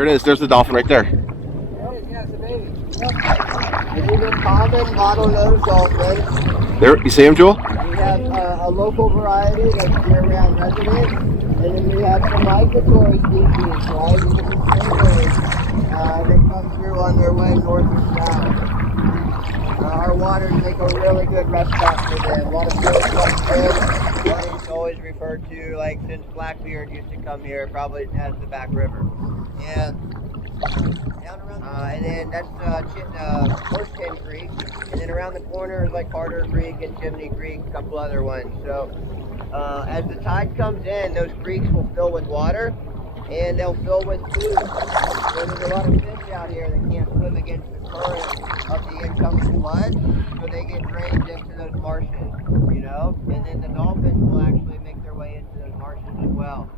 There it is. There's the dolphin right there. Yeah, it's a baby. These are common bottlenose dolphins. There, you see him, Jewel? We have a local variety that's year-round resident, and then we have some migratory species, right? These are stingrays that come through on their way north or south. Our waters make a really good rest stop for them. A lot of fish come through. What it's always referred to, like since Blackbeard used to come here, probably as the back river. Yeah. Down around, and then that's Horse Tin Creek, and then around the corner is like Carter Creek and Chimney Creek, a couple other ones. So as the tide comes in, those creeks will fill with water, and they'll fill with food. So there's a lot of fish out here that can't swim against the current of the incoming flood, so they get drained into those marshes, you know? And then the dolphins will actually make their way into those marshes as well.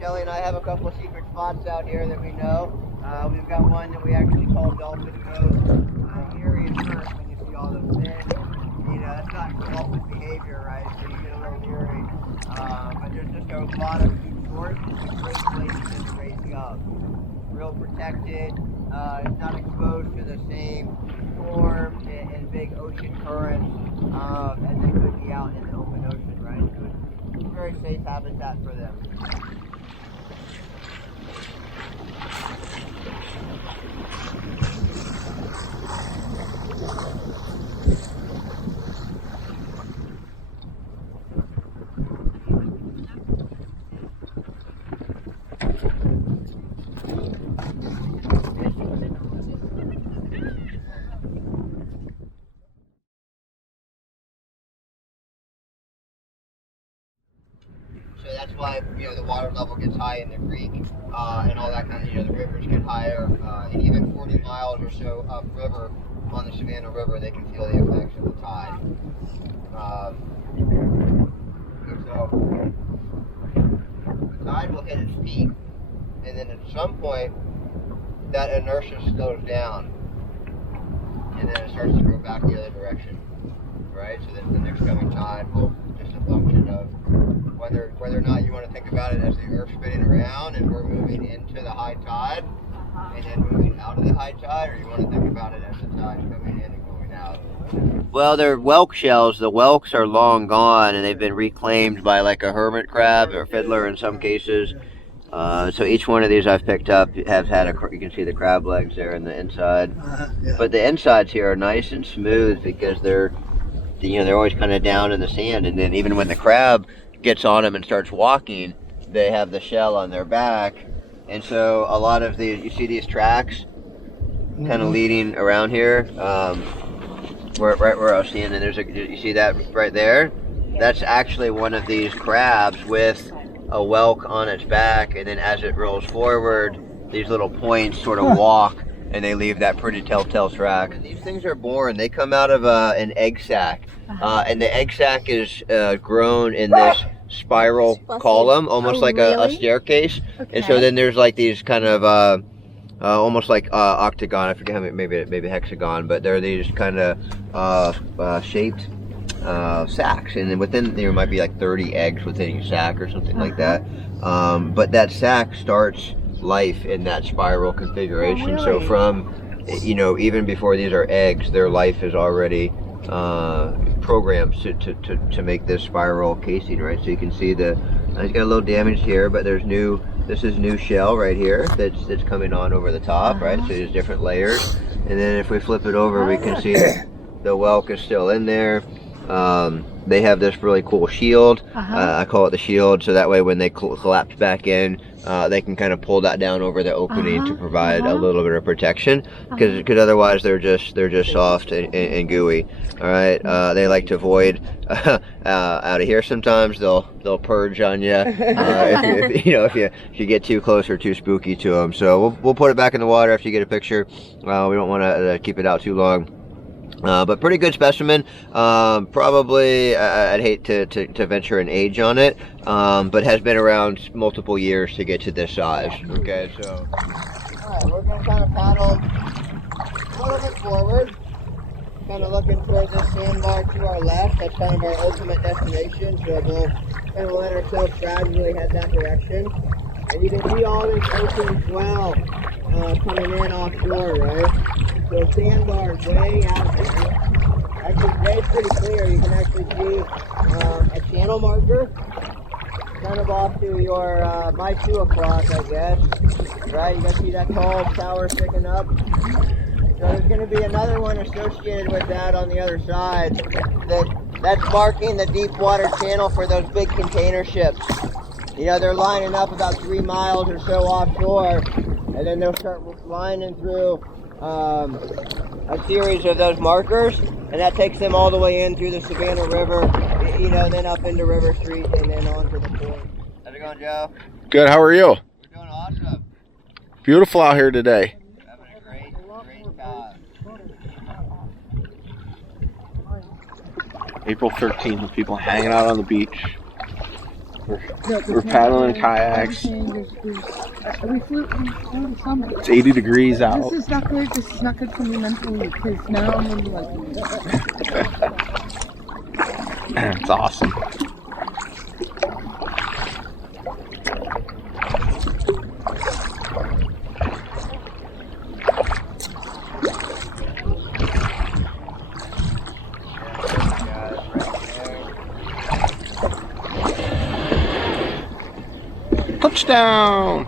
Shelly and I have a couple of secret spots out here that we know. We've got one that we actually call Dolphin Cove. Eerie at first when you see all those fish. You know, that's not dolphin behavior, right? So you get a little eerie. But there's just a lot of food sources and great places to raise up. Real protected. It's not exposed to the same storms and big ocean currents as they could be out in the open ocean, right? So it's very safe habitat for them. So that's why, you know, the water level gets high in the creek and all that kind of, you know, the rivers get higher. And even 40 miles or so upriver on the Savannah River, they can feel the effects of the tide. So the tide will hit its peak, and then at some point, that inertia slows down, and then it starts to go back the other direction, right? So then the next coming tide will just a function of whether or not you want to think about it as the earth spinning around and we're moving into the high tide and then moving out of the high tide, or you want to think about it as the tide's coming in and going out. Well, they're whelk shells. The whelks are long gone and they've been reclaimed by like a hermit crab or fiddler in some cases. So each one of these I've picked up has had you can see the crab legs there in the inside. But the insides here are nice and smooth because they're always kind of down in the sand, and then even when the crab gets on them and starts walking, they have the shell on their back. And so a lot of these, you see these tracks kind of leading around here, right where I was seeing, and you see that right there? That's actually one of these crabs with a whelk on its back, and then as it rolls forward, these little points sort of walk, and they leave that pretty telltale track. And these things are born, they come out of an egg sac, and the egg sac is grown in this spiral column, almost like a staircase. Okay. And so then there's like these kind of almost like octagon, I forget how maybe hexagon, but there are these kind of shaped sacks, and then within there might be like 30 eggs within each sac or something like that. But that sac starts life in that spiral configuration. Oh, really? So from, even before these are eggs, their life is already programmed to make this spiral casing, right? So you can see it's got a little damage here, but this is new shell right here that's coming on over the top, right? So there's different layers, and then if we flip it over, we can see the whelk is still in there. They have this really cool shield. I call it the shield, so that way when they collapse back in, they can kind of pull that down over the opening to provide a little bit of protection, because otherwise they're just soft and gooey. All right, they like to avoid out of here. Sometimes they'll purge on you if you get too close or too spooky to them. So we'll put it back in the water after you get a picture. We don't want to keep it out too long. But pretty good specimen. Probably, I'd hate to venture an age on it, but has been around multiple years to get to this size. Okay, so. Alright, we're going to kind of paddle a little bit forward, kind of looking towards this sandbar to our left. That's kind of our ultimate destination, so we'll let ourselves gradually head that direction. And you can see all this open swell coming in offshore, right? So sandbars way out there. Actually, today's pretty clear. You can actually see a channel marker kind of off to your, my 2 o'clock, I guess. Right, you guys see that tall tower sticking up? So there's going to be another one associated with that on the other side. That's marking the deep water channel for those big container ships. You know, they're lining up about 3 miles or so offshore, and then they'll start lining through a series of those markers, and that takes them all the way in through the Savannah River, you know, then up into River Street and then on to the port. How's it going, Joe? Good, how are you? We're doing awesome. Beautiful out here today. Having a great time. April 13th, with people hanging out on the beach. We're paddling kayaks. It's 80 degrees out. This is not good. This is not good for me mentally because now I'm gonna be like. It's awesome. Touchdown!